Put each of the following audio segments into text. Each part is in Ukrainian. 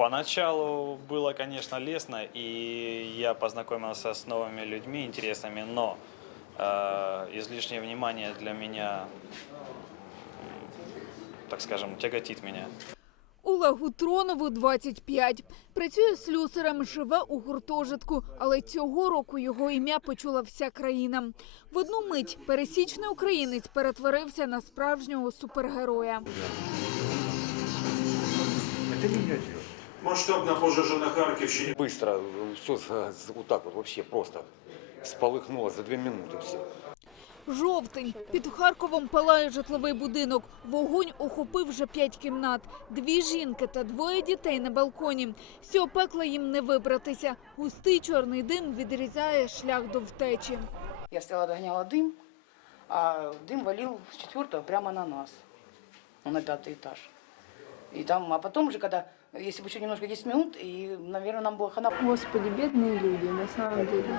Поначалу было, конечно, лестно, и я познакомился с новыми людьми интересными, но э, излишнее внимание для меня, м, так скажем, тяготит меня. Олегу Тронову 25. Працює слюсарем, живе у гуртожитку, але цього року його ім'я почула вся країна. В одну мить пересічний українець перетворився на справжнього супергероя. Масштабна пожежа на Харківщині. Быстро все вот так вот вообще просто сполыхнуло за две минуты все. Жовтень. Під Харковом палає житловий будинок. Вогонь охопив вже п'ять кімнат. Дві жінки та двоє дітей на балконі. З цього пекла їм не вибратися. Густий чорний дим відрізає шлях до втечі. Я стояла, догоняла дым, а дым валил с четвертого прямо на нас, ну, на пятый этаж. И там, а потом уже, когда, если бы еще немножко 10 минут, и, наверное, нам было хана. Господи, бедные люди, на самом деле.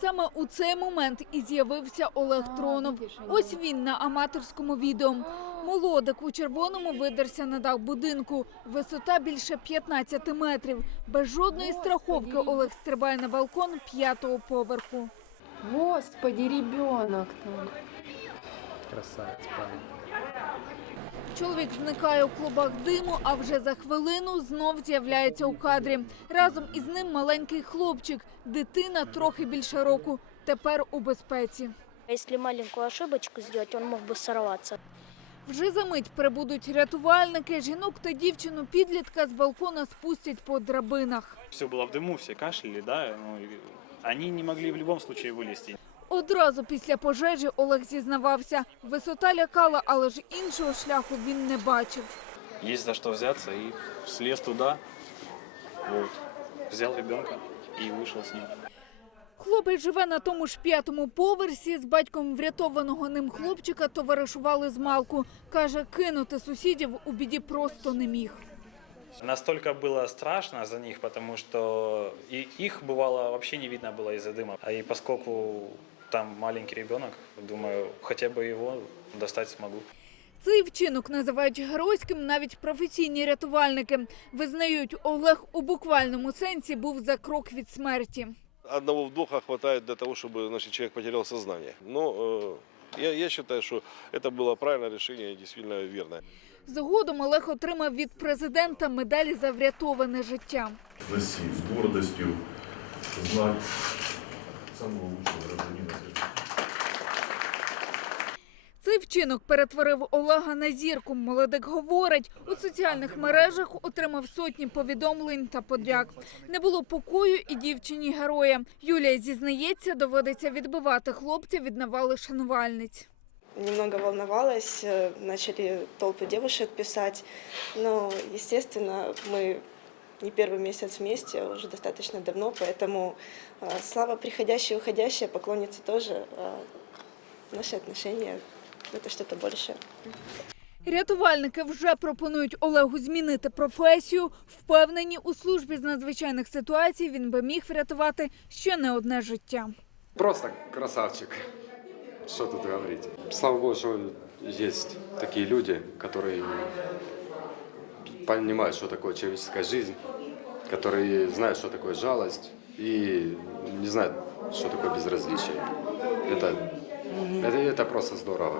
Саме у цей момент і з'явився Олег Тронов. Ось він на аматорському відео. Молодик у червоному видерся на дах будинку. Висота більше 15 метрів. Без жодної страховки Олег стрибає на балкон п'ятого поверху. Господи, ребенок там. Чоловік зникає у клубах диму, а вже за хвилину знов з'являється у кадрі. Разом із ним маленький хлопчик, дитина трохи більше року. Тепер у безпеці. Если маленькую ошибочку сделать, он мог бы сорваться. Вже за мить прибудуть рятувальники. Жінок та дівчину підлітка з балкона спустять по драбинах. Все было в дыму, все кашляли, да, ну, и они не могли в любом случае вылезти. Одразу після пожежі Олег зізнавався. Висота лякала, але ж іншого шляху він не бачив. Есть за что взяться, и слез туда, вот, взял ребенка и вышел с ним. Хлопець живе на тому ж п'ятому поверсі. З батьком врятованого ним хлопчика товаришували з малку. Каже, кинути сусідів у біді просто не міг. Настолько было страшно за них, потому что и их бывало вообще не видно было из-за дыма. А и поскольку там маленький ребенок, думаю, хотя бы его достать смогу. Цей вчинок називають геройським навіть професійні рятувальники. Визнають, Олег у буквальному сенсі був за крок від смерті. Одного вдоха хватает для того, чтобы значит, человек потерял сознание. Но э, я, я считаю, что это было правильное решение и действительно верное. Згодом Олег отримав від президента медаль за врятоване життя. России с гордостью знать самого лучшего гражданина России. Цей вчинок перетворив Олега на зірку. Молодик говорить, у соціальних мережах отримав сотні повідомлень та подяк. Не було покою і дівчині героя. Юлія зізнається, доводиться відбивати хлопця від навали шанувальниць. Немного волновалась, э, начали толпы девушек писать, но, естественно, мы не первый месяц вместе, уже достаточно давно, поэтому э, слава приходящая и уходящая, поклонницы тоже, э, наши отношения — это что-то большее. Рятувальники вже пропонують Олегу змінити професію. Впевнені, у службі з надзвичайних ситуацій він би міг врятувати ще не одне життя. Просто красавчик. Что тут говорить? Слава Богу, что есть такие люди, которые понимают, что такое человеческая жизнь, которые знают, что такое жалость и не знают, что такое безразличие. Это, это, это просто здорово.